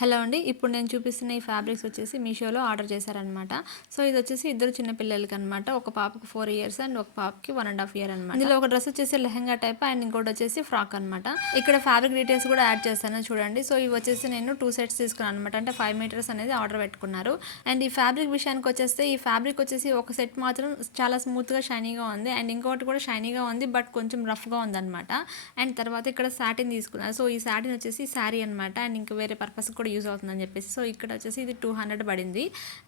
Hello అండి. ఇప్పుడు నేను చూపిస్తున్న ఈ ఫ్యాబ్రిక్స్ వచ్చేసి మీషోలో ఆర్డర్ చేశారనమాట. సో, ఇది వచ్చేసి ఇద్దరు చిన్న పిల్లలకనమాట. ఒక పాపకి 4 ఇయర్స్ అండ్ ఒక పాపకి 1 ½ ఇయర్ అనమాట. ఇందులో ఒక డ్రెస్ వచ్చేసి లెహంగా టైప్ అండ్ ఇంకోటి వచ్చేసి ఫ్రాక్ అనమాట. ఇక్కడ ఫ్యాబ్రిక్ డీటెయిల్స్ కూడా యాడ్ చేస్తాను చూడండి. సో, ఇవి వచ్చేసి నేను 2 సెట్స్ తీసుకున్నాను అనమాట. అంటే 5 మీటర్స్ అనేది ఆర్డర్ పెట్టుకున్నారు. అండ్ ఈ ఫ్యాబ్రిక్ విషయానికి వచ్చేస్తే ఈ ఫ్యాబ్రిక్ వచ్చేసి ఒక సెట్ మాత్రం చాలా స్మూత్గా షైనీగా ఉంది. అండ్ ఇంకోటి కూడా షైనీగా ఉంది, బట్ కొంచెం రఫ్గా ఉందన్నమాట. అండ్ తర్వాత ఇక్కడ సాటిన్ తీసుకున్నారు. సో, ఈ సాటిన్ వచ్చేసి శారీ అనమాట. అండ్ ఇంకా వేరే పర్పస్ కూడా యూజ్ అవుతుందని చెప్పేసి, సో ఇక్కడ వచ్చేసి ఇది 200 పడింది.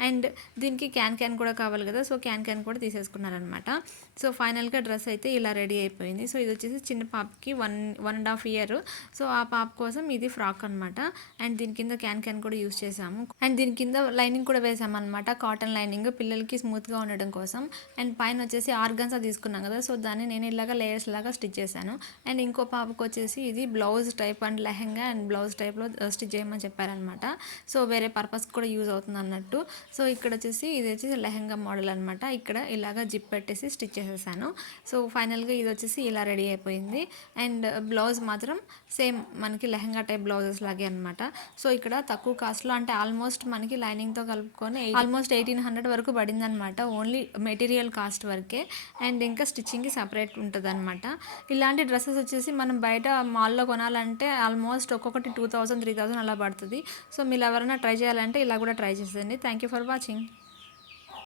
అండ్ దీనికి క్యాన్ కూడా కావాలి కదా, సో క్యాన్ కూడా తీసేసుకున్నారనమాట. సో ఫైనల్గా డ్రెస్ అయితే ఇలా రెడీ అయిపోయింది. సో ఇది వచ్చేసి చిన్న పాపకి 1.5 ఇయర్. సో ఆ పాప కోసం ఇది ఫ్రాక్ అనమాట. అండ్ దీని కింద క్యాన్ కూడా యూజ్ చేసాము. అండ్ దీని కింద లైనింగ్ కూడా వేసాము అనమాట, కాటన్ లైనింగ్, పిల్లలకి స్మూత్గా ఉండడం కోసం. అండ్ పైన వచ్చేసి ఆర్గన్సా తీసుకున్నాం కదా, సో దాన్ని నేను ఇలాగా లేయర్స్ లాగా స్టిచ్ చేశాను. అండ్ ఇంకో పాపకు వచ్చేసి ఇది blouse type and lehenga and blouse టైప్లో స్టిచ్ చేయమని చెప్పారనమాట. సో వేరే పర్పస్ కూడా యూజ్ అవుతుంది అన్నట్టు. సో ఇక్కడ వచ్చేసి ఇది వచ్చేసి లెహంగా మోడల్ అనమాట. ఇక్కడ ఇలాగా జిప్ పెట్టేసి స్టిచ్ చేసేసాను. సో ఫైనల్గా ఇది వచ్చేసి ఇలా రెడీ అయిపోయింది. అండ్ బ్లౌజ్ మాత్రం సేమ్ మనకి లెహంగా టైప్ బ్లౌజెస్ లాగే అనమాట. సో ఇక్కడ తక్కువ కాస్ట్లో, అంటే ఆల్మోస్ట్ మనకి లైనింగ్తో కలుపుకొని ఆల్మోస్ట్ 1800 వరకు పడింది అనమాట, ఓన్లీ మెటీరియల్ కాస్ట్ వరకే. అండ్ ఇంకా స్టిచ్చింగ్కి సపరేట్ ఉంటుంది అనమాట. ఇలాంటి డ్రెస్సెస్ వచ్చేసి మనం బయట మాల్లో కొనాలంటే ఆల్మోస్ట్ ఒక్కొక్కటి 2000 3000 అలా పడుతుంది. సో మీరు ఎవరైనా ట్రై చేయాలంటే ఇలా కూడా ట్రై చేసేయండి. Thank you for watching.